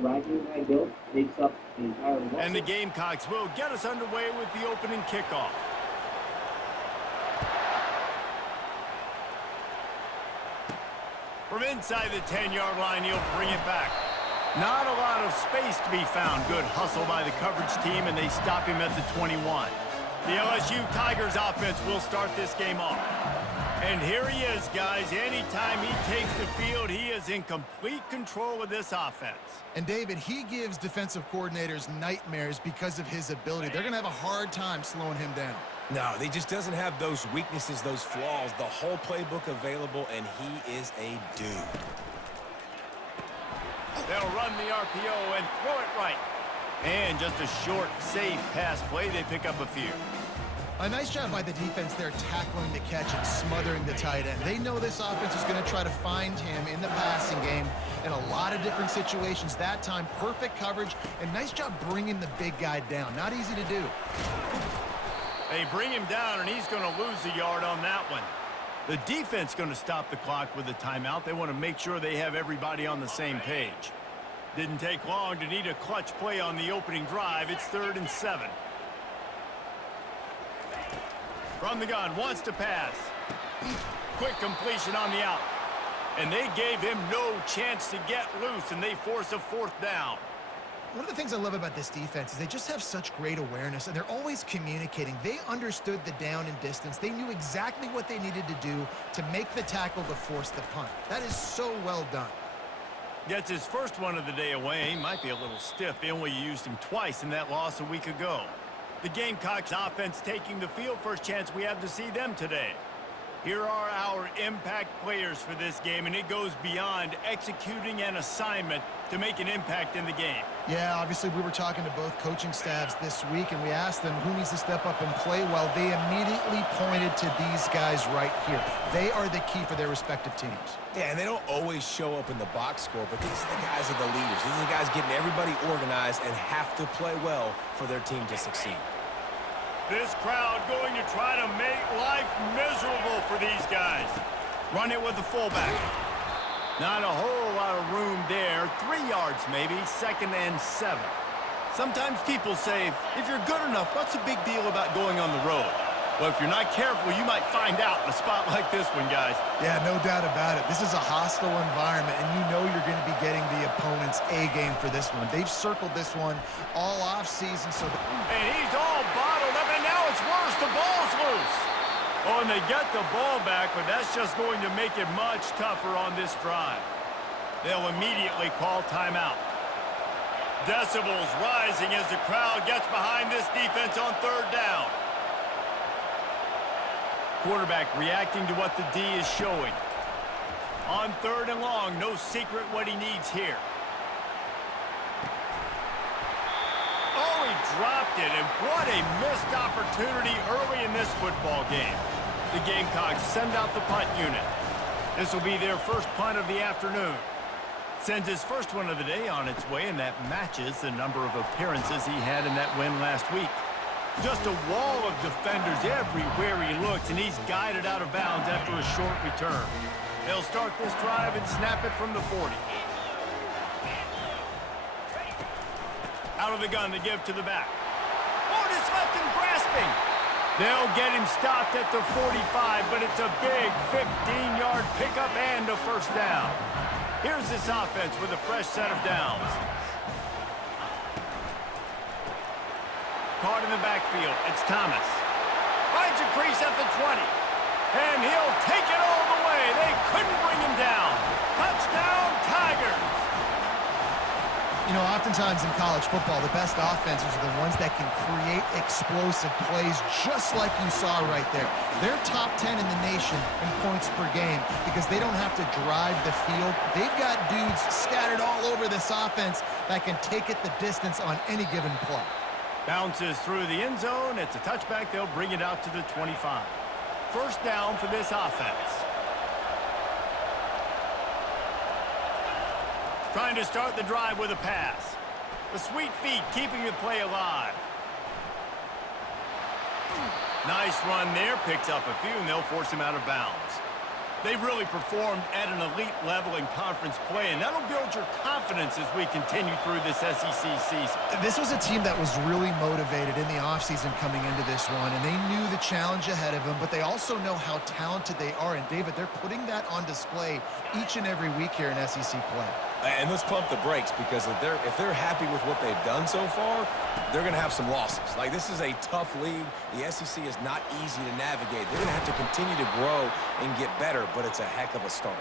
striking angle makes up the entire muscle. And the Gamecocks will get us underway with the opening kickoff. From inside the 10-yard line, he'll bring it back. Not a lot of space to be found. Good hustle by the coverage team, and they stop him at the 21. The LSU Tigers offense will start this game off. And here he is, guys. Anytime he takes the field, he is in complete control of this offense. And, David, he gives defensive coordinators nightmares because of his ability. They're going to have a hard time slowing him down. No, he just doesn't have those weaknesses, those flaws, the whole playbook available, and he is a dude. They'll run the RPO and throw it right. And just a short, safe pass play. They pick up a few. A nice job by the defense there tackling the catch and smothering the tight end. They know this offense is going to try to find him in the passing game in a lot of different situations. That time, perfect coverage, and nice job bringing the big guy down. Not easy to do. They bring him down, and he's going to lose a yard on that one. The defense going to stop the clock with a timeout. They want to make sure they have everybody on the same page. Didn't take long to need a clutch play on the opening drive. It's 3rd and 7. From the gun, wants to pass. Quick completion on the out. And they gave him no chance to get loose, and they force a 4th down. One of the things I love about this defense is they just have such great awareness, and they're always communicating. They understood the down and distance. They knew exactly what they needed to do to make the tackle to force the punt. That is so well done. Gets his first one of the day away. Might be a little stiff. They only used him twice in that loss a week ago. The Gamecocks offense taking the field. First chance we have to see them today. Here are our impact players for this game, and it goes beyond executing an assignment to make an impact in the game. Yeah, obviously we were talking to both coaching staffs this week, and we asked them who needs to step up and play well. They immediately pointed to these guys right here. They are the key for their respective teams. Yeah, and they don't always show up in the box score, but these are the guys are the leaders. These are the guys getting everybody organized and have to play well for their team to succeed. This crowd going to try to make life miserable for these guys. Run it with the fullback. Not a whole lot of room there. 3 yards maybe, 2nd and 7. Sometimes people say, if you're good enough, what's the big deal about going on the road? Well, if you're not careful, you might find out in a spot like this one, guys. Yeah, no doubt about it. This is a hostile environment, and you know you're going to be getting the opponent's A-game for this one. They've circled this one all offseason. And he's all bottled up, and now it's worse. The ball's loose. Oh, and they get the ball back, but that's just going to make it much tougher on this drive. They'll immediately call timeout. Decibels rising as the crowd gets behind this defense on 3rd down. Quarterback reacting to what the D is showing. On 3rd and long, no secret what he needs here. Oh, he dropped it, and what a missed opportunity early in this football game. The Gamecocks send out the punt unit. This will be their first punt of the afternoon. Sends his first one of the day on its way, and that matches the number of appearances he had in that win last week. Just a wall of defenders everywhere he looks, and he's guided out of bounds after a short return. They'll start this drive and snap it from the 40. Out of the gun to give to the back. Oh, just left him grasping. They'll get him stopped at the 45, but it's a big 15-yard pickup and a 1st down. Here's this offense with a fresh set of downs. Caught in the backfield. It's Thomas. Finds a crease at the 20. And he'll take it all the way. They couldn't bring him down. Touchdown, Tigers. You know, oftentimes in college football, the best offenses are the ones that can create explosive plays just like you saw right there. They're top 10 in the nation in points per game because they don't have to drive the field. They've got dudes scattered all over this offense that can take it the distance on any given play. Bounces through the end zone. It's a touchback. They'll bring it out to the 25. 1st down for this offense. Trying to start the drive with a pass. The sweet feet keeping the play alive. Nice run there. Picks up a few, and they'll force him out of bounds. They've really performed at an elite level in conference play, and that'll build your confidence as we continue through this SEC season. This was a team that was really motivated in the offseason coming into this one, and they knew the challenge ahead of them, but they also know how talented they are. And, David, they're putting that on display each and every week here in SEC play. And let's pump the brakes, because if they're happy with what they've done so far, they're going to have some losses. Like, this is a tough league. The SEC is not easy to navigate. They're going to have to continue to grow and get better, but it's a heck of a start.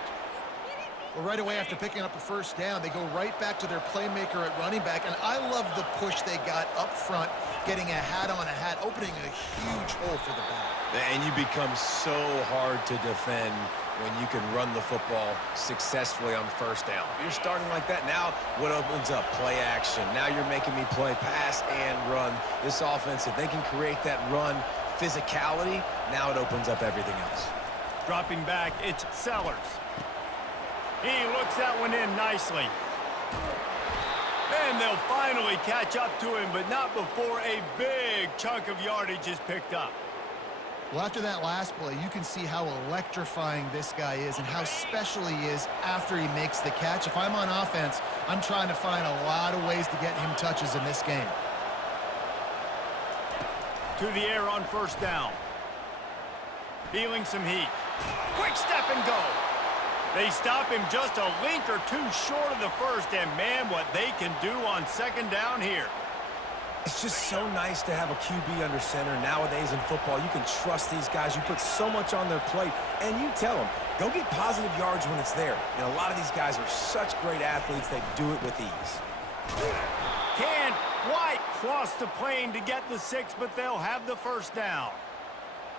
Well, right away after picking up a first down, they go right back to their playmaker at running back, and I love the push they got up front, getting a hat on a hat, opening a huge hole for the back. And you become so hard to defend when you can run the football successfully on first down. You're starting like that. Now what opens up? Play action. Now you're making me play pass and run. This offense, if they can create that run physicality, now it opens up everything else. Dropping back, it's Sellers. He looks that one in nicely. And they'll finally catch up to him, but not before a big chunk of yardage is picked up. Well, after that last play, you can see how electrifying this guy is and how special he is after he makes the catch. If I'm on offense, I'm trying to find a lot of ways to get him touches in this game. To the air on first down. Feeling some heat. Quick step and go. They stop him just a link or two short of the first, and man, what they can do on second down here. It's just so nice to have a QB under center nowadays in football. You can trust these guys. You put so much on their plate, and you tell them, go get positive yards when it's there. And a lot of these guys are such great athletes, they do it with ease. Can't quite cross the plane to get the 6, but they'll have the first down.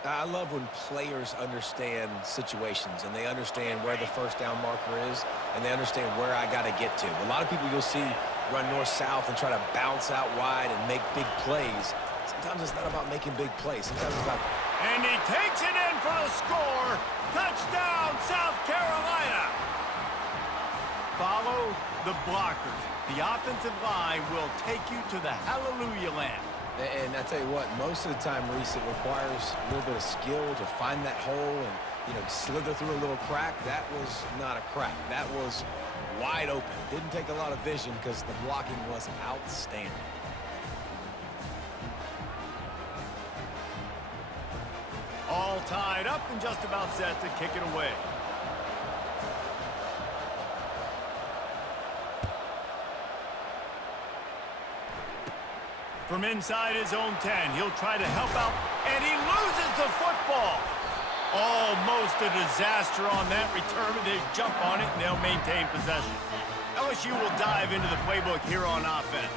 I love when players understand situations, and they understand where the first down marker is, and they understand where I got to get to. A lot of people you'll see run north-south and try to bounce out wide and make big plays. Sometimes it's not about making big plays. Sometimes it's about... And he takes it in for the score. Touchdown, South Carolina. Follow the blockers. The offensive line will take you to the hallelujah land. And I tell you what, most of the time, Reese, it requires a little bit of skill to find that hole and, slither through a little crack. That was not a crack. That was wide open. Didn't take a lot of vision because the blocking was outstanding. All tied up and just about set to kick it away. From inside his own 10, he'll try to help out, and he loses the football. Almost a disaster on that return, but they jump on it, and they'll maintain possession. LSU will dive into the playbook here on offense.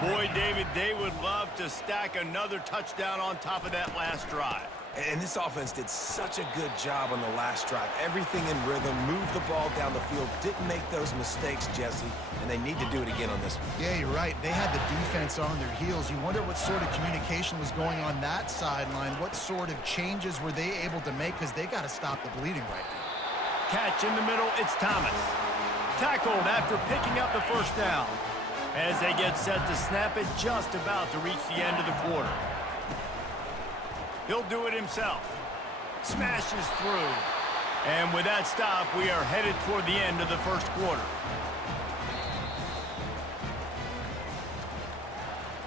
Boy, David, they would love to stack another touchdown on top of that last drive. And this offense did such a good job on the last drive. Everything in rhythm, moved the ball down the field, didn't make those mistakes, Jesse, and they need to do it again on this one. Yeah, you're right. They had the defense on their heels. You wonder what sort of communication was going on that sideline. What sort of changes were they able to make, because they got to stop the bleeding right now. Catch in the middle, it's Thomas. Tackled after picking up the first down. As they get set to snap it, just about to reach the end of the quarter. He'll do it himself. Smashes through. And with that stop, we are headed toward the end of the first quarter.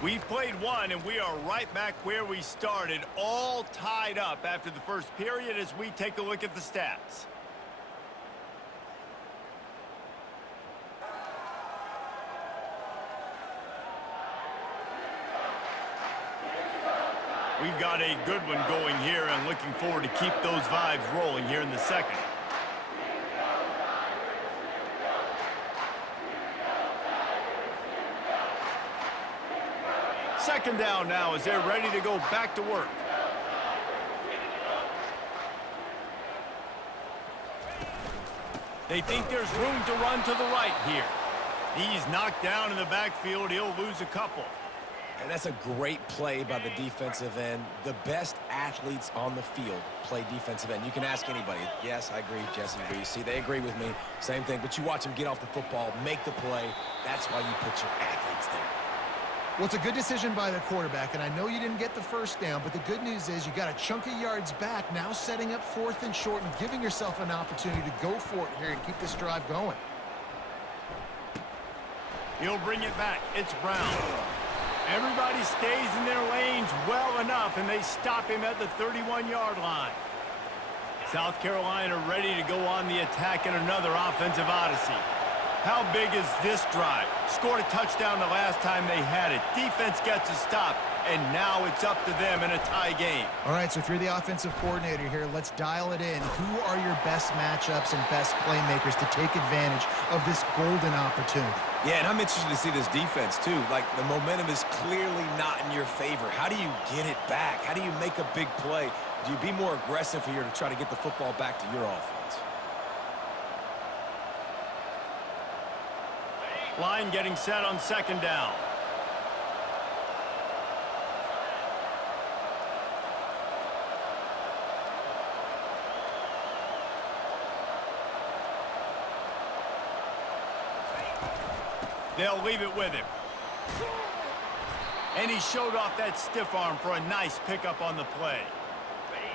We've played one, and we are right back where we started, all tied up after the first period as we take a look at the stats. We've got a good one going here and looking forward to keep those vibes rolling here in the second. Second down now as they're ready to go back to work. They think there's room to run to the right here. He's knocked down in the backfield. He'll lose a couple. And that's a great play by the defensive end. The best athletes on the field play defensive end. You can ask anybody. Yes, I agree, Jesse Reese. See, they agree with me. Same thing. But you watch them get off the football, make the play. That's why you put your athletes there. Well, it's a good decision by the quarterback, and I know you didn't get the first down, but the good news is you got a chunk of yards back, now setting up 4th and short and giving yourself an opportunity to go for it here and keep this drive going. He'll bring it back. It's Brown. Everybody stays in their lanes well enough, and they stop him at the 31-yard line. South Carolina ready to go on the attack in another offensive odyssey. How big is this drive? Scored a touchdown the last time they had it. Defense gets a stop, and now it's up to them in a tie game. All right, so if you're the offensive coordinator here, let's dial it in. Who are your best matchups and best playmakers to take advantage of this golden opportunity? Yeah, and I'm interested to see this defense, too. Like, the momentum is clearly not in your favor. How do you get it back? How do you make a big play? Do you be more aggressive here to try to get the football back to your offense? Line getting set on 2nd down. They'll leave it with him. And he showed off that stiff arm for a nice pickup on the play.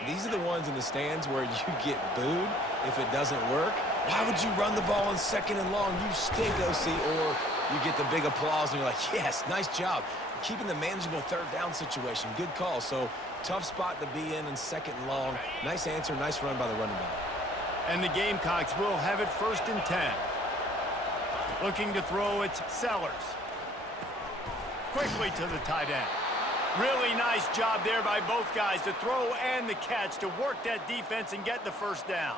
These are the ones in the stands where you get booed if it doesn't work. Why would you run the ball on 2nd and long? You stink, OC. Or you get the big applause and you're like, yes, nice job. Keeping the manageable 3rd down situation. Good call. So tough spot to be in 2nd and long. Nice answer, nice run by the running back. And the Gamecocks will have it 1st and 10. Looking to throw, it's Sellers. Quickly to the tight end. Really nice job there by both guys to throw and the catch to work that defense and get the 1st down.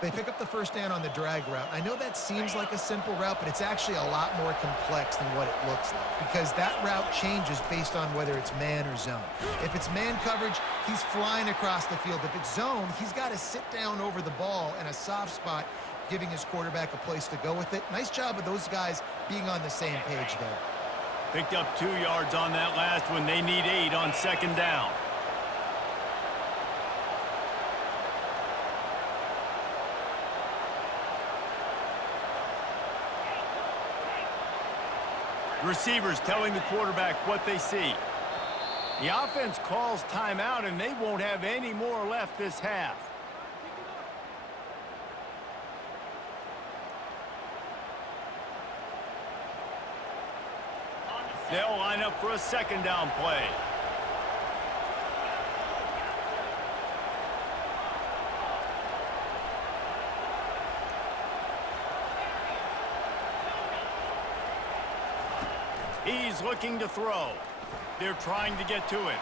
They pick up the 1st down on the drag route. I know that seems like a simple route, but it's actually a lot more complex than what it looks like because that route changes based on whether it's man or zone. If it's man coverage, he's flying across the field. If it's zone, he's got to sit down over the ball in a soft spot, giving his quarterback a place to go with it. Nice job of those guys being on the same page there. Picked up 2 yards on that last one. They need 8 on 2nd down. Receivers telling the quarterback what they see. The offense calls timeout, and they won't have any more left this half. They'll line up for a 2nd down play. He's looking to throw. They're trying to get to him.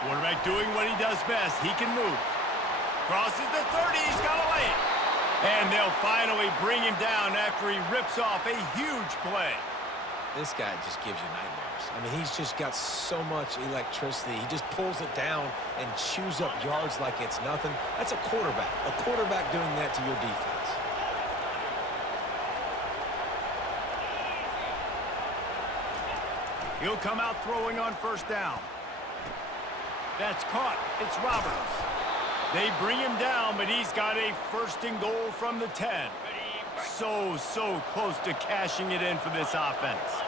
Quarterback doing what he does best. He can move. Crosses the 30. He's got to lay it. And they'll finally bring him down after he rips off a huge play. This guy just gives you nightmares. I mean, he's just got so much electricity. He just pulls it down and chews up yards like it's nothing. That's a quarterback. A quarterback doing that to your defense. He'll come out throwing on 1st down. That's caught. It's Roberts. They bring him down, but he's got a 1st and goal from the 10. So close to cashing it in for this offense.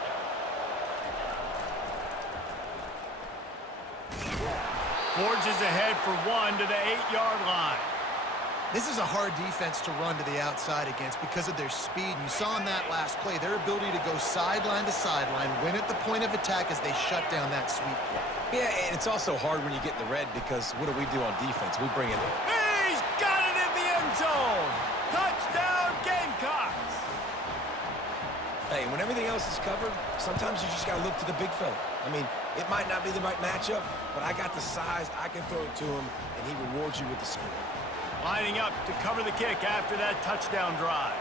Forges ahead for 1 to the 8-yard line. This is a hard defense to run to the outside against because of their speed. And you saw in that last play their ability to go sideline to sideline, win at the point of attack as they shut down that sweep play. Yeah, and it's also hard when you get in the red because what do we do on defense? We bring in... He's got it in the end zone! Touchdown, Gamecocks! Hey, when everything else is covered, sometimes you just got to look to the big fella. I mean, it might not be the right matchup, but I got the size, I can throw it to him, and he rewards you with the score. Lining up to cover the kick after that touchdown drive.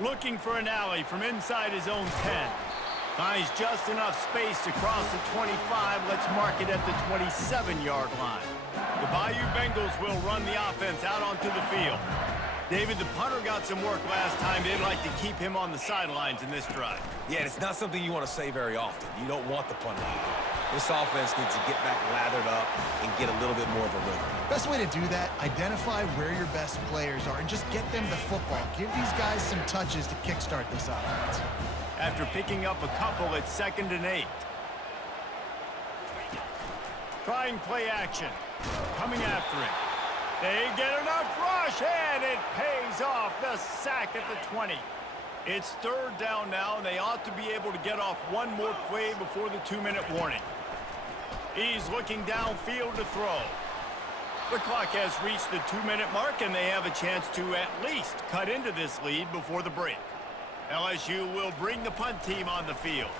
Looking for an alley from inside his own 10. Finds just enough space to cross the 25. Let's mark it at the 27-yard line. The Bayou Bengals will run the offense out onto the field. David, the punter got some work last time. They'd like to keep him on the sidelines in this drive. Yeah, and it's not something you want to say very often. You don't want the punter. This offense needs to get back lathered up and get a little bit more of a rhythm. Best way to do that, identify where your best players are and just get them the football. Give these guys some touches to kickstart this offense. After picking up a couple, it's 2nd and 8. Trying play action. Coming after him. They get enough rush, and it pays off. The sack at the 20. It's 3rd down now, and they ought to be able to get off one more play before the 2-minute warning. He's looking downfield to throw. The clock has reached the 2-minute mark, and they have a chance to at least cut into this lead before the break. LSU will bring the punt team on the field.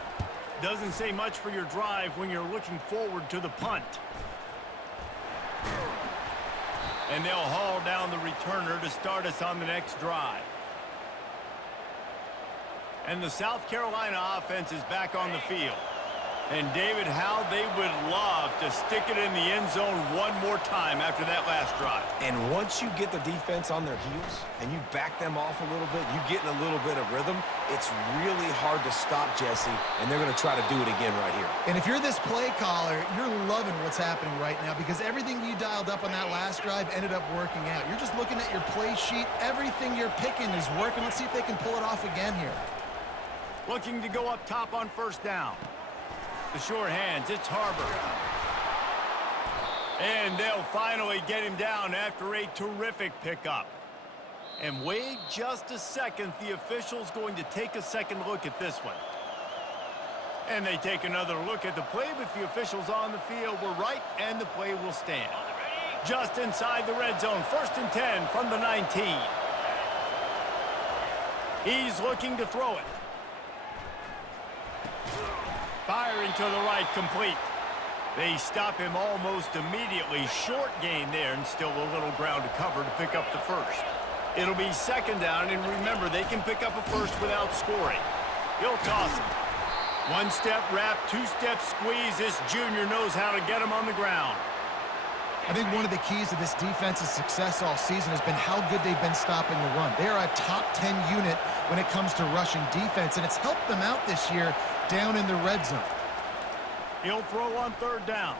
Doesn't say much for your drive when you're looking forward to the punt. And they'll haul down the returner to start us on the next drive. And the South Carolina offense is back on the field. And David, how they would love to stick it in the end zone one more time after that last drive. And once you get the defense on their heels and you back them off a little bit, you get in a little bit of rhythm, it's really hard to stop, Jesse, and they're going to try to do it again right here. And if you're this play caller, you're loving what's happening right now because everything you dialed up on that last drive ended up working out. You're just looking at your play sheet. Everything you're picking is working. Let's see if they can pull it off again here. Looking to go up top on 1st down. The short hands, it's Harbor. And they'll finally get him down after a terrific pickup. And wait just a second, the official's going to take a second look at this one. And they take another look at the play, but the officials on the field were right, and the play will stand. Just inside the red zone, 1st and 10 from the 19. He's looking to throw it. Firing to the right, complete. They stop him almost immediately. Short gain there, and still a little ground to cover to pick up the 1st. It'll be 2nd down, and remember, they can pick up a 1st without scoring. He'll toss him. 1-step wrap, 2-step squeeze. This junior knows how to get him on the ground. I think one of the keys to this defense's success all season has been how good they've been stopping the run. They are a top 10 unit when it comes to rushing defense, and it's helped them out this year down in the red zone. He'll throw on 3rd down.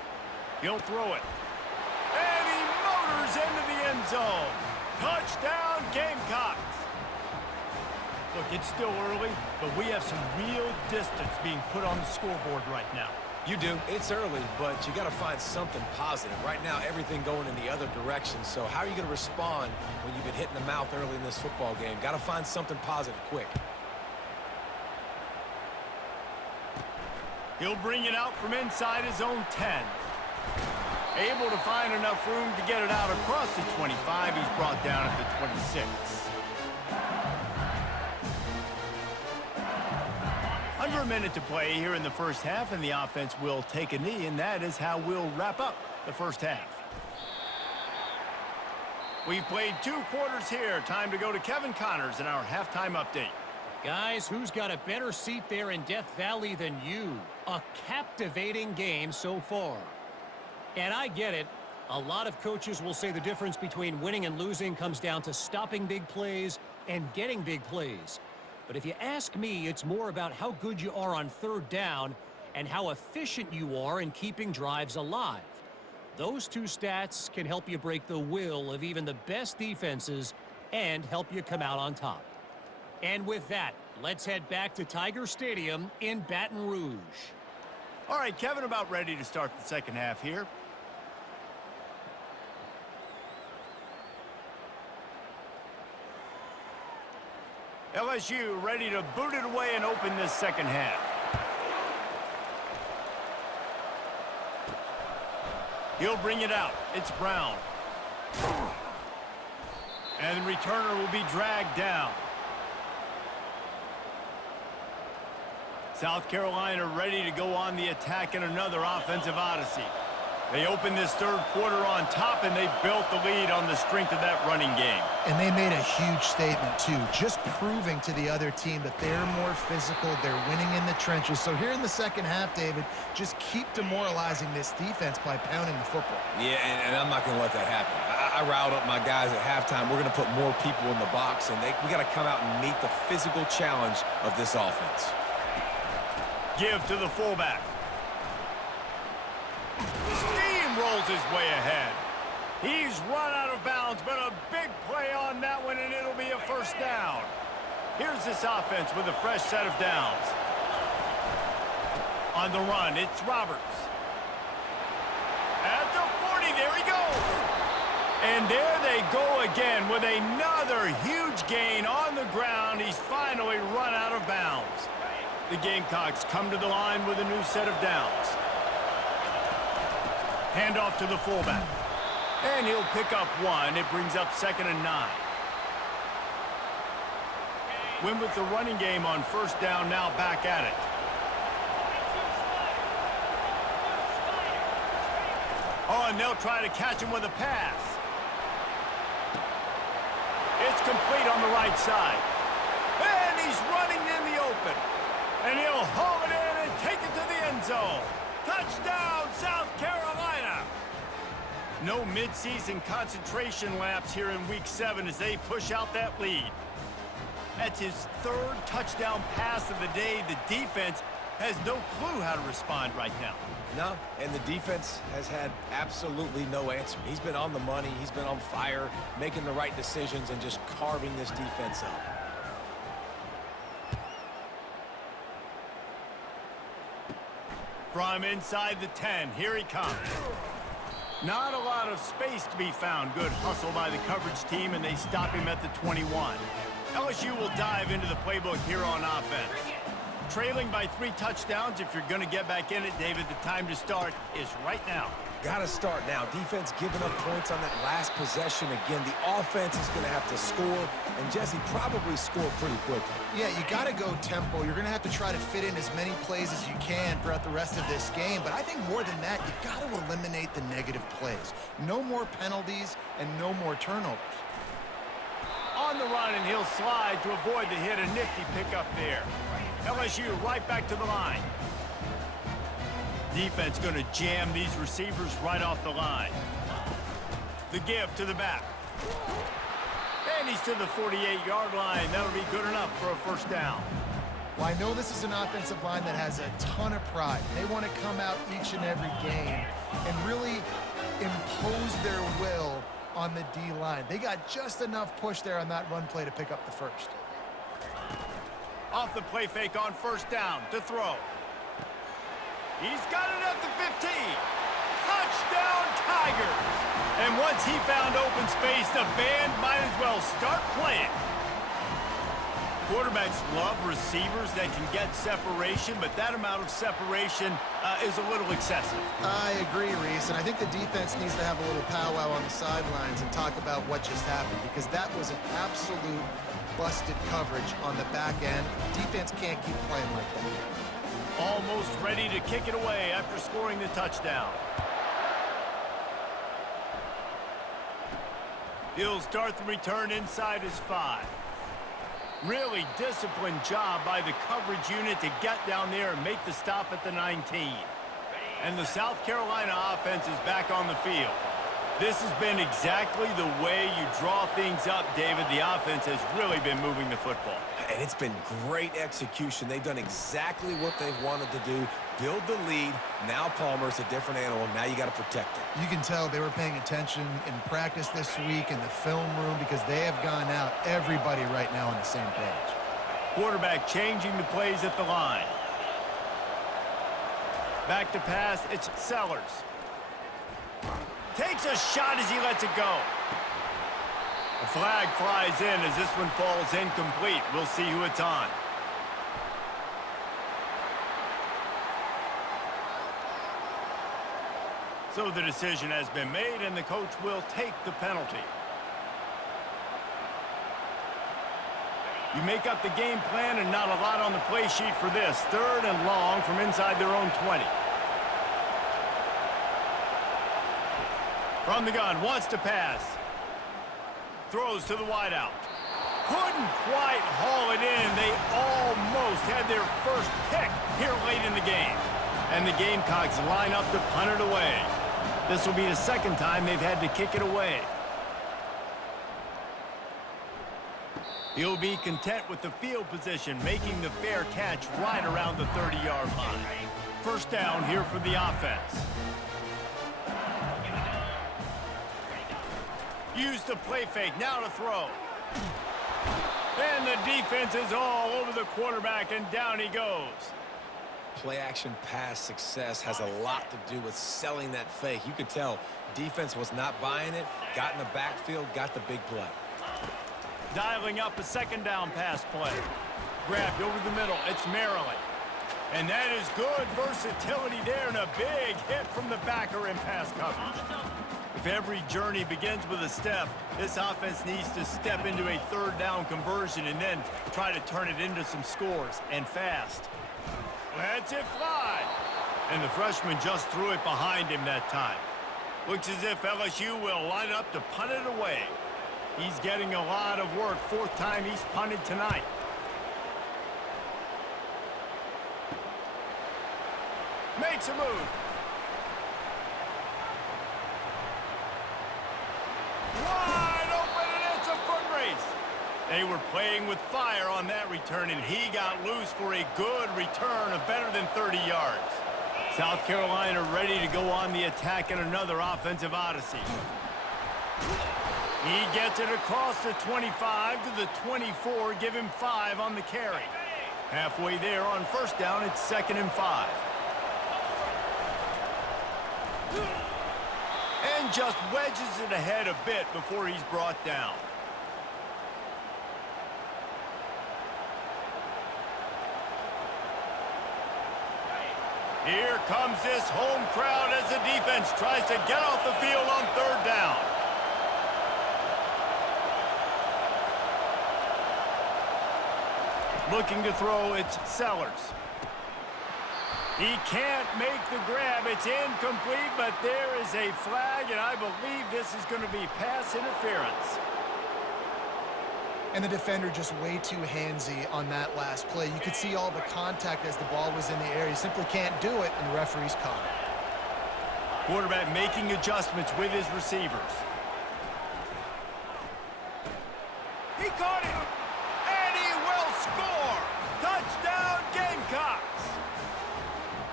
He'll throw it. And he motors into the end zone. Touchdown, Gamecocks. Look, it's still early, but we have some real distance being put on the scoreboard right now. You do. It's early, but you got to find something positive. Right now, everything going in the other direction. So how are you going to respond when you've been hit in the mouth early in this football game? Got to find something positive quick. He'll bring it out from inside his own 10. Able to find enough room to get it out across the 25. He's brought down at the 26. Under a minute to play here in the 1st half, and the offense will take a knee, and that is how we'll wrap up the 1st half. We've played 2 quarters here. Time to go to Kevin Connors in our halftime update. Guys, who's got a better seat there in Death Valley than you? A captivating game so far. And I get it. A lot of coaches will say the difference between winning and losing comes down to stopping big plays and getting big plays. But if you ask me, it's more about how good you are on 3rd down and how efficient you are in keeping drives alive. Those 2 stats can help you break the will of even the best defenses and help you come out on top. And with that, let's head back to Tiger Stadium in Baton Rouge. All right, Kevin, about ready to start the 2nd half here. LSU ready to boot it away and open this 2nd half. He'll bring it out. It's Brown. And the returner will be dragged down. South Carolina ready to go on the attack in another offensive odyssey. They opened this 3rd quarter on top, and they built the lead on the strength of that running game. And they made a huge statement, too, just proving to the other team that they're more physical, they're winning in the trenches. So here in the 2nd half, David, just keep demoralizing this defense by pounding the football. Yeah, and I'm not going to let that happen. I riled up my guys at halftime. We're going to put more people in the box, and we got to come out and meet the physical challenge of this offense. Give to the fullback. rolls his way ahead. He's run out of bounds, but a big play on that one, and it'll be a first down. Here's this offense with a fresh set of downs. On the run, it's Roberts. At the 40, there he goes. And there they go again with another huge gain on the ground. He's finally run out of bounds. The Gamecocks come to the line with a new set of downs. Handoff to the fullback. And he'll pick up one. It brings up 2nd and 9. Win with the running game on first down, now back at it. Oh, and they'll try to catch him with a pass. It's complete on the right side. And he's running in the open. And he'll haul it in and take it to the end zone. Touchdown, South Carolina! No midseason concentration laps here in Week 7 as they push out that lead. That's his 3rd touchdown pass of the day. The defense has no clue how to respond right now. No, and the defense has had absolutely no answer. He's been on the money. He's been on fire, making the right decisions and just carving this defense up. From inside the 10, here he comes. Not a lot of space to be found. Good hustle by the coverage team, and they stop him at the 21. LSU will dive into the playbook here on offense. Trailing by 3 touchdowns. If you're going to get back in it, David, the time to start is right now. Got to start now. Defense giving up points on that last possession. Again, the offense is going to have to score, and Jesse probably score pretty quickly. Yeah, you got to go tempo. You're going to have to try to fit in as many plays as you can throughout the rest of this game. But I think more than that, you got to eliminate the negative plays. No more penalties and no more turnovers. On the run, and he'll slide to avoid the hit. A nifty pickup there. LSU right back to the line. Defense going to jam these receivers right off the line. The give to the back. And he's to the 48-yard line. That'll be good enough for a first down. Well, I know this is an offensive line that has a ton of pride. They want to come out each and every game and really impose their will on the D-line. They got just enough push there on that run play to pick up the first. Off the play fake on first down to throw. He's got it at the 15. Touchdown, Tigers! And once he found open space, the band might as well start playing. Quarterbacks love receivers that can get separation, but that amount of separation is a little excessive. I agree, Reese, and I think the defense needs to have a little powwow on the sidelines and talk about what just happened, because that was an absolute busted coverage on the back end. Defense can't keep playing like that. Almost ready to kick it away after scoring the touchdown. He'll start the return inside his 5. Really disciplined job by the coverage unit to get down there and make the stop at the 19. And the South Carolina offense is back on the field. This has been exactly the way you draw things up, David. The offense has really been moving the football. And it's been great execution. They've done exactly what they've wanted to do. Build the lead. Now Palmer's a different animal. Now you got to protect it. You can tell they were paying attention in practice this week in the film room, because they have gone out, everybody right now on the same page. Quarterback changing the plays at the line. Back to pass, it's Sellers. Takes a shot as he lets it go. A flag flies in as this one falls incomplete. We'll see who it's on. So the decision has been made, and the coach will take the penalty. You make up the game plan, and not a lot on the play sheet for this. 3rd and long from inside their own 20. From the gun, wants to pass. Throws to the wideout. Couldn't quite haul it in. They almost had their first pick here late in the game. And the Gamecocks line up to punt it away. This will be the 2nd time they've had to kick it away. He'll be content with the field position, making the fair catch right around the 30-yard line. First down here for the offense. Use the play fake, now to throw. And the defense is all over the quarterback, and down he goes. Play-action pass success has a lot to do with selling that fake. You could tell defense was not buying it, got in the backfield, got the big play. Dialing up a second down pass play. Grabbed over the middle, it's Maryland. And that is good versatility there, and a big hit from the backer in pass coverage. If every journey begins with a step, this offense needs to step into a third down conversion and then try to turn it into some scores, and fast. Lets it fly. And the freshman just threw it behind him that time. Looks as if LSU will line up to punt it away. He's getting a lot of work. Fourth time he's punted tonight. Makes a move. Wide open, and it's a foot race. They were playing with fire on that return, and he got loose for a good return of better than 30 yards. South Carolina ready to go on the attack in another offensive odyssey. He gets it across the 25 to the 24, give him 5 on the carry. Halfway there on first down, it's 2nd and 5. And just wedges it ahead a bit before he's brought down. Here comes this home crowd as the defense tries to get off the field on third down. Looking to throw, it's Sellers. He can't make the grab. It's incomplete, but there is a flag, and I believe this is going to be pass interference. And the defender just way too handsy on that last play. You could see all the contact as the ball was in the air. He simply can't do it, and the referee's caught it. Quarterback making adjustments with his receivers. He caught him, and he will score. Touchdown, Gamecocks.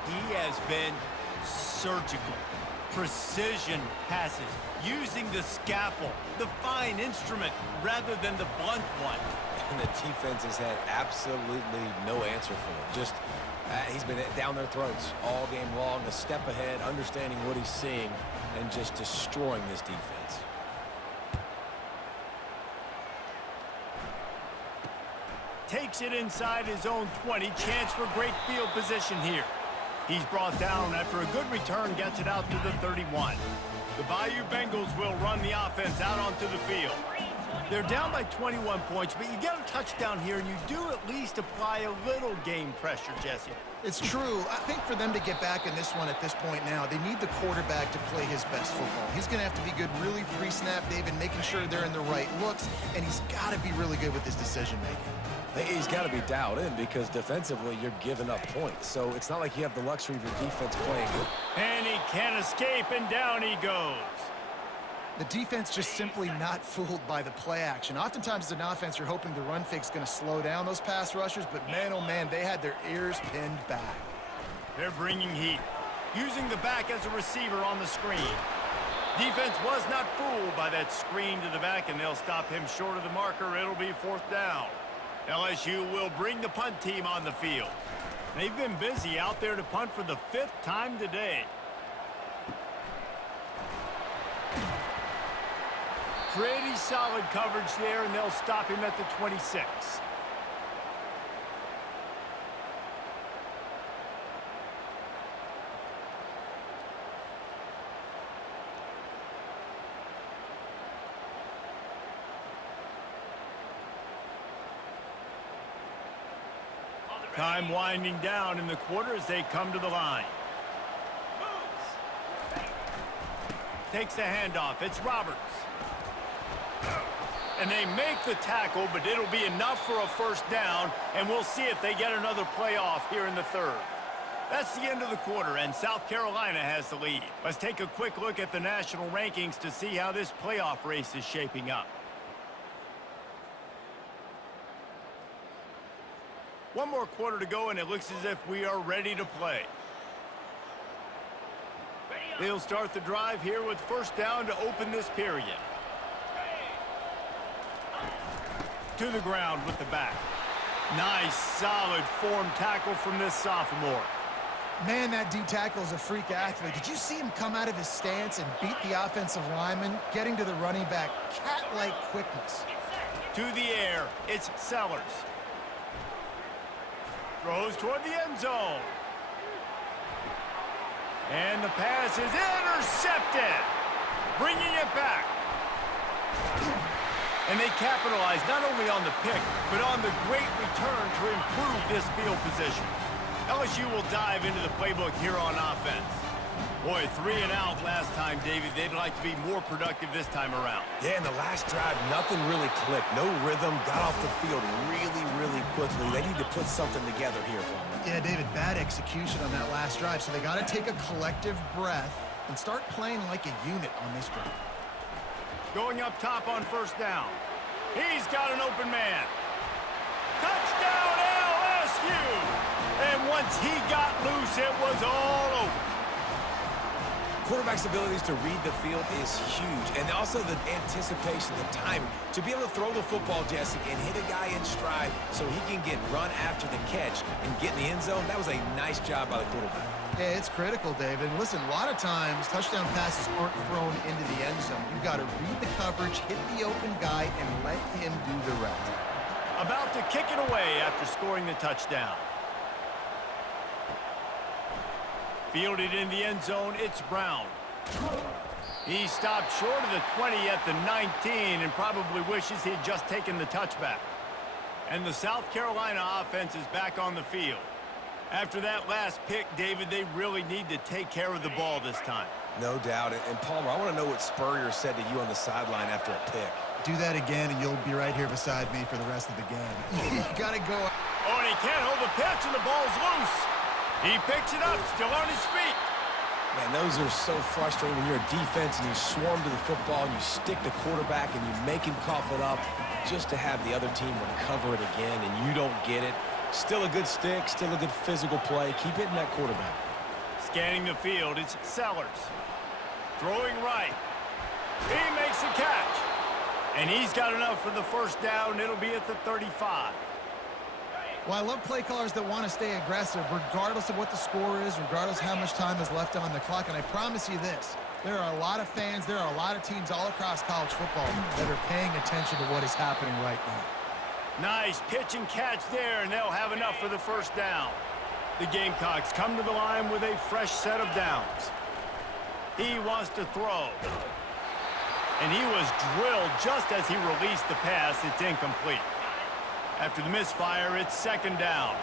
He has been surgical. Precision passes, using the scalpel, the fine instrument, rather than the blunt one. And the defense has had absolutely no answer for him. Just, he's been down their throats all game long, a step ahead, understanding what he's seeing, and just destroying this defense. Takes it inside his own 20, chance for great field position here. He's brought down after a good return, gets it out to the 31. The Bayou Bengals will run the offense out onto the field. They're down by 21 points, but you get a touchdown here, and you do at least apply a little game pressure, Jesse. It's true. I think for them to get back in this one at this point now, they need the quarterback to play his best football. He's going to have to be good really pre-snap, David, making sure they're in the right looks, and he's got to be really good with his decision-making. He's got to be dialed in because defensively you're giving up points. So it's not like you have the luxury of your defense playing good. And he can't escape, and down he goes. The defense just simply not fooled by the play action. Oftentimes as an offense, you're hoping the run fake's going to slow down those pass rushers, but man, oh man, they had their ears pinned back. They're bringing heat, using the back as a receiver on the screen. Defense was not fooled by that screen to the back, and they'll stop him short of the marker. It'll be 4th down. LSU will bring the punt team on the field. They've been busy out there to punt for the 5th time today. Pretty solid coverage there, and they'll stop him at the 26. Time winding down in the quarter as they come to the line. Takes the handoff. It's Roberts. And they make the tackle, but it'll be enough for a first down, and we'll see if they get another playoff here in the 3rd. That's the end of the quarter, and South Carolina has the lead. Let's take a quick look at the national rankings to see how this playoff race is shaping up. One more quarter to go, and it looks as if we are ready to play. They'll start the drive here with first down to open this period. to the ground with the back. Nice, solid form tackle from this sophomore. Man, that D tackle is a freak athlete. Did you see him come out of his stance and beat the offensive lineman, getting to the running back? Cat-like quickness. To the air, it's Sellers. Throws toward the end zone. And the pass is intercepted. Bringing it back. And they capitalize not only on the pick, but on the great return to improve this field position. LSU will dive into the playbook here on offense. Boy, 3 and out last time, David. They'd like to be more productive this time around. Yeah, in the last drive, nothing really clicked. No rhythm, got off the field really quickly. They need to put something together here, Palmer. Yeah, David, bad execution on that last drive, so they got to take a collective breath and start playing like a unit on this drive. Going up top on first down. He's got an open man. Touchdown, LSU! And once he got loose, it was all over. Quarterback's abilities to read the field is huge, and also the anticipation, the timing. To be able to throw the football, Jesse, and hit a guy in stride so he can get run after the catch and get in the end zone, that was a nice job by the quarterback. Yeah, it's critical, David. Listen, a lot of times, touchdown passes aren't thrown into the end zone. You've got to read the coverage, hit the open guy, and let him do the rest. About to kick it away after scoring the touchdown. Fielded in the end zone, it's Brown. He stopped short of the 20 at the 19 and probably wishes he had just taken the touchback. And the South Carolina offense is back on the field. After that last pick, David, they really need to take care of the ball this time. No doubt. And Palmer, I want to know what Spurrier said to you on the sideline after a pick. Do that again, and you'll be right here beside me for the rest of the game. You got to go. Oh, and he can't hold the pitch, and the ball's loose. He picks it up, still on his feet. Man, those are so frustrating when you're a defense and you swarm to the football and you stick the quarterback and you make him cough it up just to have the other team recover it again and you don't get it. Still a good stick, still a good physical play. Keep hitting that quarterback. Scanning the field, it's Sellers. Throwing right. He makes the catch. And he's got enough for the first down. It'll be at the 35. Well, I love play callers that want to stay aggressive, regardless of what the score is, regardless how much time is left on the clock. And I promise you this, there are a lot of fans, there are a lot of teams all across college football that are paying attention to what is happening right now. Nice pitch and catch there, and they'll have enough for the first down. The Gamecocks come to the line with a fresh set of downs. He wants to throw. And he was drilled just as he released the pass. It's incomplete. After the misfire, it's second down.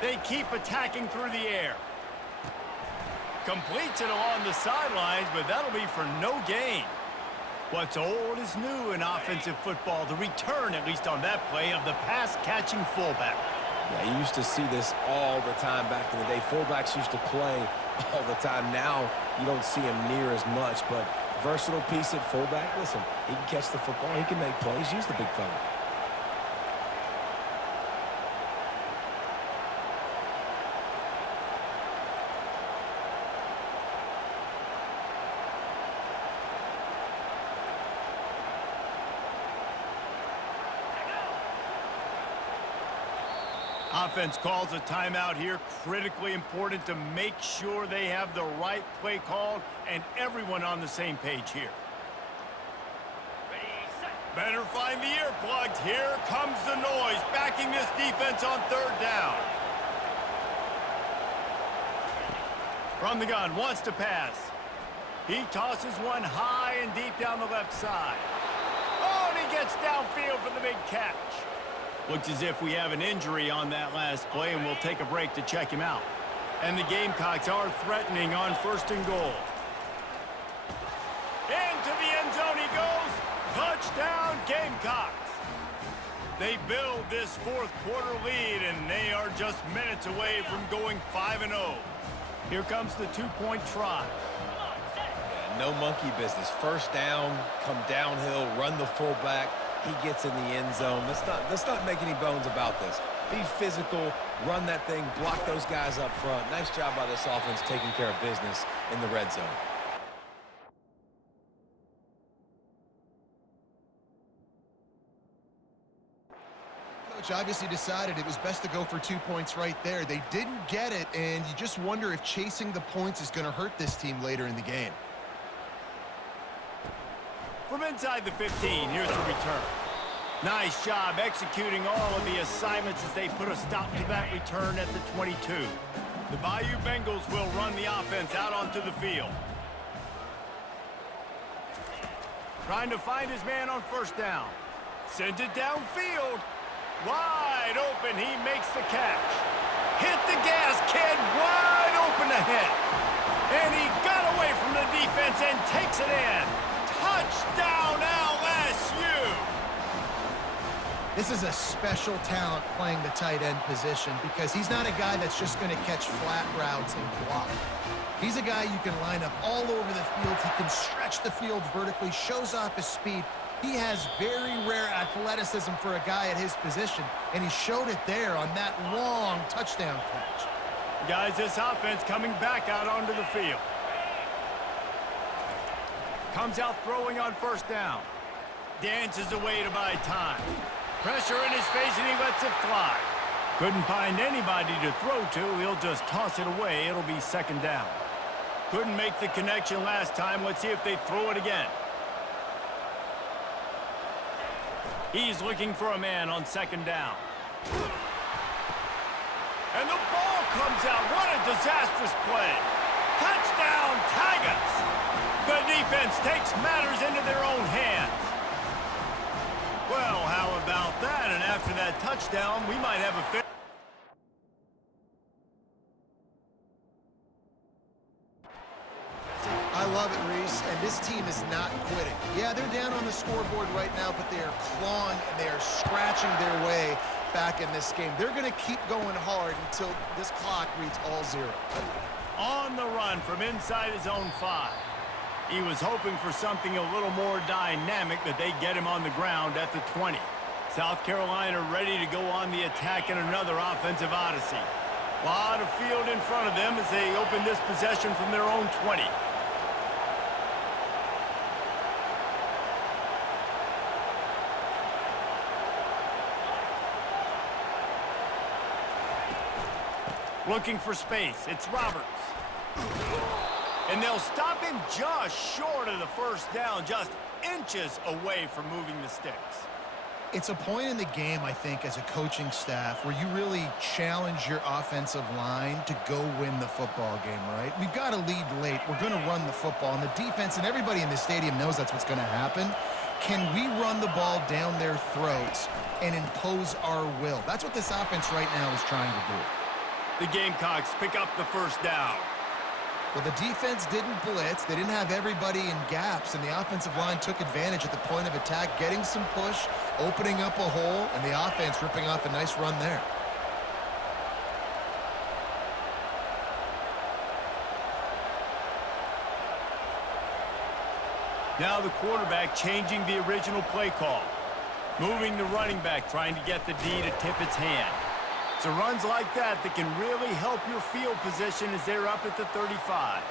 They keep attacking through the air. Completes it along the sidelines, but that'll be for no gain. What's old is new in offensive football. The return, at least on that play, of the pass-catching fullback. Yeah, you used to see this all the time back in the day. Fullbacks used to play all the time. Now you don't see him near as much, but versatile piece at fullback. Listen, he can catch the football. He can make plays. Use the big fella. Offense calls a timeout here. Critically important to make sure they have the right play called and everyone on the same page here. Better find the earplugs. Here comes the noise, backing this defense on third down. From the gun, wants to pass. He tosses one high and deep down the left side. Oh, and he gets downfield for the big catch. Looks as if we have an injury on that last play, and we'll take a break to check him out. And the Gamecocks are threatening on first and goal. Into the end zone he goes. Touchdown, Gamecocks. They build this fourth quarter lead, and they are just minutes away from going 5-0. Here comes the two-point try. Yeah, no monkey business. First down, come downhill, run the fullback. He gets in the end zone. Let's not make any bones about this. Be physical, run that thing, block those guys up front. Nice job by this offense taking care of business in the red zone. Coach obviously decided it was best to go for 2 points right there. They didn't get it, and you just wonder if chasing the points is going to hurt this team later in the game. From inside the 15, here's the return. Nice job executing all of the assignments as they put a stop to that return at the 22. The Bayou Bengals will run the offense out onto the field. Trying to find his man on first down. Sends it downfield. Wide open, he makes the catch. Hit the gas, kid, wide open ahead. And he got away from the defense and takes it in. Touchdown, LSU! This is a special talent playing the tight end position because he's not a guy that's just going to catch flat routes and block. He's a guy you can line up all over the field. He can stretch the field vertically, shows off his speed. He has very rare athleticism for a guy at his position, and he showed it there on that long touchdown catch. Guys, this offense coming back out onto the field. Comes out throwing on first down. Dances away to buy time. Pressure in his face, and he lets it fly. Couldn't find anybody to throw to. He'll just toss it away. It'll be second down. Couldn't make the connection last time. Let's see if they throw it again. He's looking for a man on second down. And the ball comes out. What a disastrous play. Touchdown, Tigers. The defense takes matters into their own hands. Well, how about that? And after that touchdown, we might have a fit. I love it, Reese, and this team is not quitting. Yeah, they're down on the scoreboard right now, but they are clawing and they are scratching their way back in this game. They're going to keep going hard until this clock reads all zero. On the run from inside his own 5. He was hoping for something a little more dynamic, but they get him on the ground at the 20. South Carolina ready to go on the attack in another offensive odyssey. A lot of field in front of them as they open this possession from their own 20. Looking for space. It's Roberts. And they'll stop him just short of the first down, just inches away from moving the sticks. It's a point in the game, I think, as a coaching staff where you really challenge your offensive line to go win the football game, right? We've got to lead late. We're going to run the football. And the defense and everybody in the stadium knows that's what's going to happen. Can we run the ball down their throats and impose our will? That's what this offense right now is trying to do. The Gamecocks pick up the first down. Well, the defense didn't blitz. They didn't have everybody in gaps, and the offensive line took advantage at the point of attack, getting some push, opening up a hole, and the offense ripping off a nice run there. Now the quarterback changing the original play call. Moving the running back, trying to get the D to tip its hand. So runs like that can really help your field position as they're up at the 35.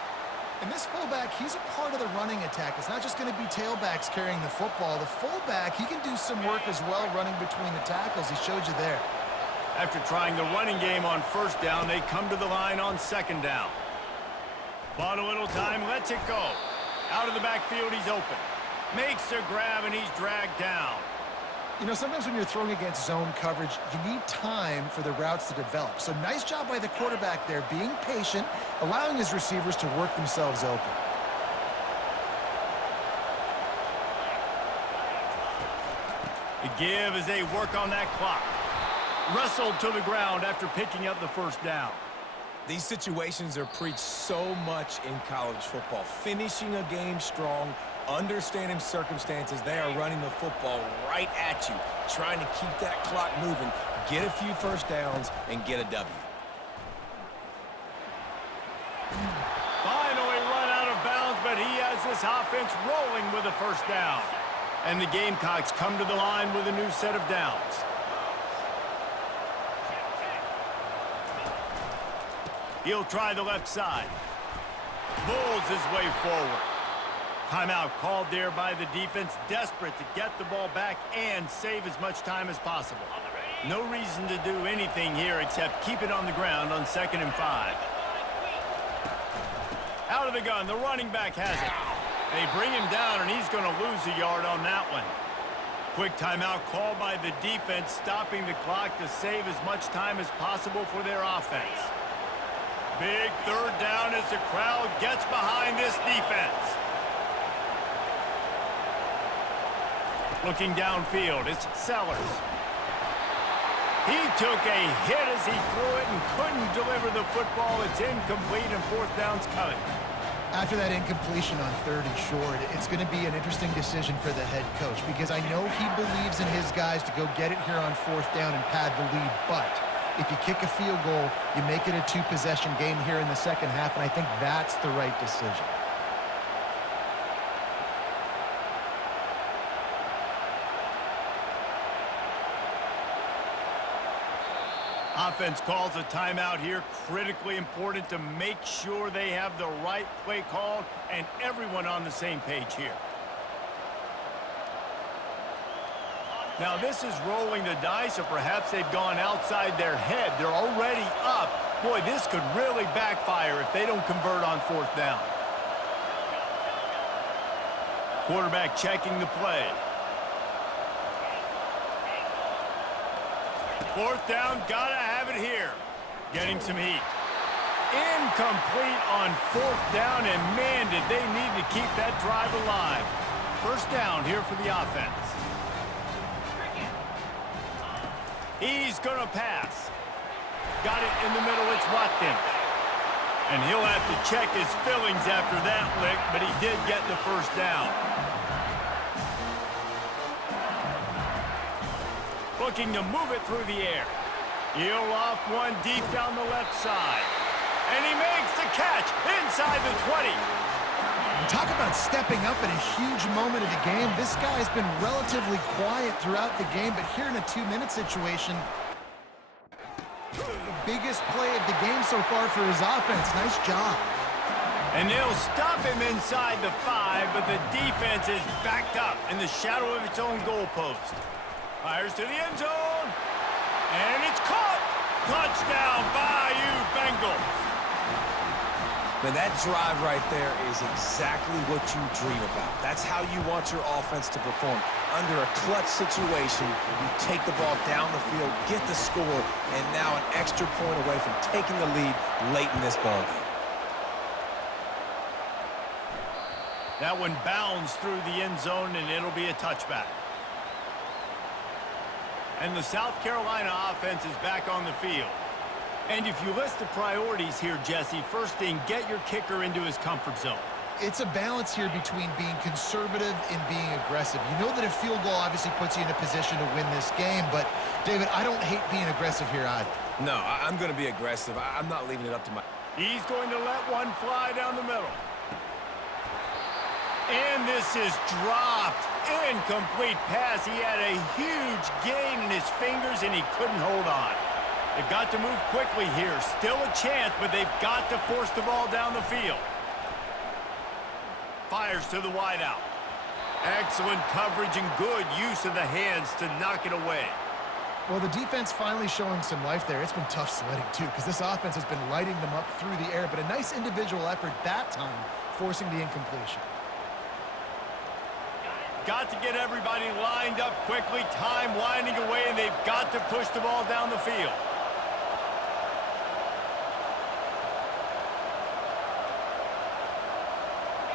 And this fullback, he's a part of the running attack. It's not just going to be tailbacks carrying the football. The fullback, he can do some work as well running between the tackles. He showed you there. After trying the running game on first down, they come to the line on second down. Bought a little time, lets it go. Out of the backfield, he's open. Makes a grab, and he's dragged down. You know, sometimes when you're throwing against zone coverage, you need time for the routes to develop. So nice job by the quarterback there, being patient, allowing his receivers to work themselves open. The give as they work on that clock. Wrestled to the ground after picking up the first down. These situations are preached so much in college football. Finishing a game strong, understanding circumstances. They are running the football right at you, trying to keep that clock moving, get a few first downs, and get a W. Finally run out of bounds, but he has this offense rolling with a first down. And the Gamecocks come to the line with a new set of downs. He'll try the left side. Bulls his way forward. Timeout called there by the defense, desperate to get the ball back and save as much time as possible. No reason to do anything here except keep it on the ground on 2nd and 5. Out of the gun, the running back has it. They bring him down, and he's going to lose a yard on that one. Quick timeout called by the defense, stopping the clock to save as much time as possible for their offense. Big 3rd down as the crowd gets behind this defense. Looking downfield, it's Sellers. He took a hit as he threw it and couldn't deliver the football. It's incomplete, and 4th down's coming. After that incompletion on 3rd and short, it's going to be an interesting decision for the head coach because I know he believes in his guys to go get it here on 4th down and pad the lead, but if you kick a field goal, you make it a 2-possession game here in the 2nd half, and I think that's the right decision. Offense calls a timeout here. Critically important to make sure they have the right play called and everyone on the same page here. Now this is rolling the dice, or perhaps they've gone outside their head. They're already up. Boy, this could really backfire if they don't convert on 4th down. Quarterback checking the play. 4th down, gotta have it here. Getting some heat. Incomplete on 4th down, and man, did they need to keep that drive alive. 1st down here for the offense. He's gonna pass. Got it in the middle, it's Watkins. And he'll have to check his fillings after that lick, but he did get the 1st down. Looking to move it through the air. He'll off one deep down the left side. And he makes the catch inside the 20. Talk about stepping up at a huge moment of the game. This guy's been relatively quiet throughout the game, but here in a 2-minute situation, the biggest play of the game so far for his offense. Nice job. And they'll stop him inside the 5, but the defense is backed up in the shadow of its own goalpost. Fires to the end zone, and it's caught. Touchdown, Bayou Bengals. Man, that drive right there is exactly what you dream about. That's how you want your offense to perform. Under a clutch situation, you take the ball down the field, get the score, and now an extra point away from taking the lead late in this ballgame. That one bounds through the end zone, and it'll be a touchback. And the South Carolina offense is back on the field. And if you list the priorities here, Jesse, first thing, get your kicker into his comfort zone. It's a balance here between being conservative and being aggressive. You know that a field goal obviously puts you in a position to win this game, but, David, I don't hate being aggressive here either. No, I'm going to be aggressive. I'm not leaving it up to my... He's going to let one fly down the middle. And this is dropped. Incomplete pass. He had a huge gain in his fingers, and he couldn't hold on. They've got to move quickly here. Still a chance, but they've got to force the ball down the field. Fires to the wideout. Excellent coverage and good use of the hands to knock it away. Well, the defense finally showing some life there. It's been tough sledding, too, because this offense has been lighting them up through the air, but a nice individual effort that time, forcing the incompletion. Got to get everybody lined up quickly, time winding away, and they've got to push the ball down the field.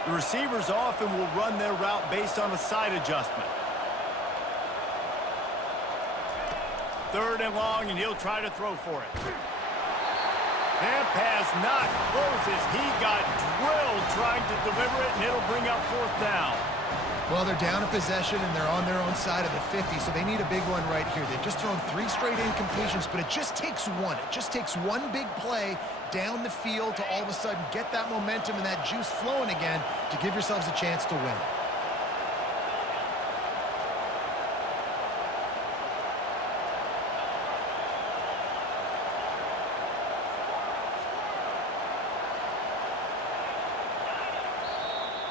The receivers often will run their route based on a side adjustment. 3rd and long, and he'll try to throw for it. That pass not close as he got drilled trying to deliver it, and it'll bring up 4th down. Well, they're down a possession, and they're on their own side of the 50, so they need a big one right here. They've just thrown 3 straight incompletions, but it just takes one. It just takes one big play down the field to all of a sudden get that momentum and that juice flowing again to give yourselves a chance to win.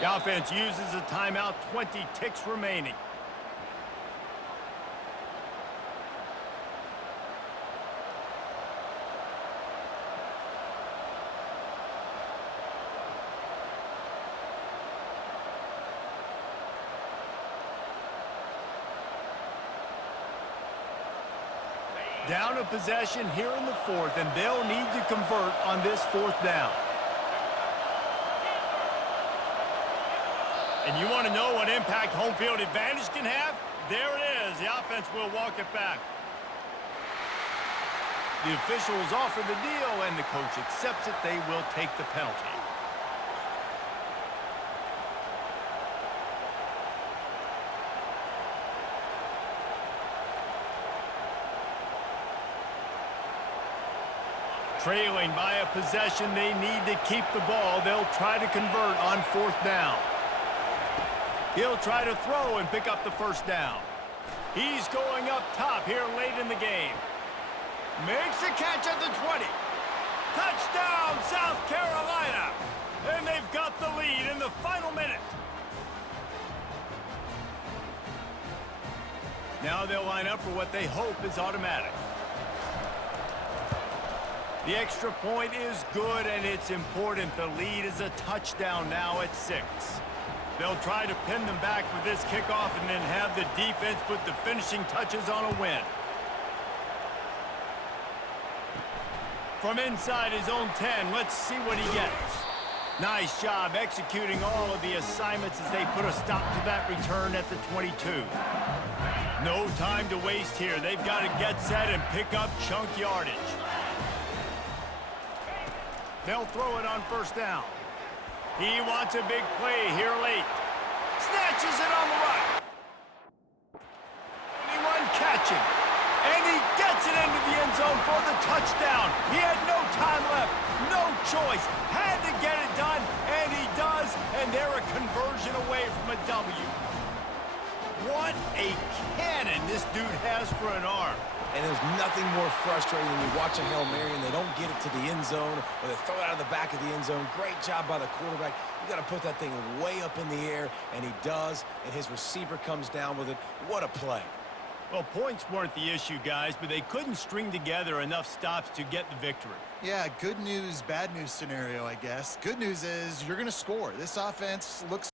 The offense uses a timeout, 20 ticks remaining. Down a possession here in the fourth, and they'll need to convert on this fourth down. And you want to know what impact home field advantage can have? There it is. The offense will walk it back. The officials offer the deal, and the coach accepts it. They will take the penalty. Trailing by a possession, they need to keep the ball. They'll try to convert on fourth down. He'll try to throw and pick up the first down. He's going up top here late in the game. Makes a catch at the 20. Touchdown, South Carolina. And they've got the lead in the final minute. Now they'll line up for what they hope is automatic. The extra point is good, and it's important. The lead is a touchdown now at 6. They'll try to pin them back with this kickoff and then have the defense put the finishing touches on a win. From inside his own 10, let's see what he gets. Nice job executing all of the assignments as they put a stop to that return at the 22. No time to waste here. They've got to get set and pick up chunk yardage. They'll throw it on first down. He wants a big play here late. Snatches it on the right. Anyone catching. And he gets it into the end zone for the touchdown. He had no time left, no choice. Had to get it done, and he does. And they're a conversion away from a W. What a cannon this dude has for an arm. And there's nothing more frustrating when you watch a Hail Mary and they don't get it to the end zone, or they throw it out of the back of the end zone. Great job by the quarterback. You got to put that thing way up in the air, and he does, and his receiver comes down with it. What a play. Well, points weren't the issue, guys, but they couldn't string together enough stops to get the victory. Yeah, good news, bad news scenario, I guess. Good news is you're going to score. This offense looks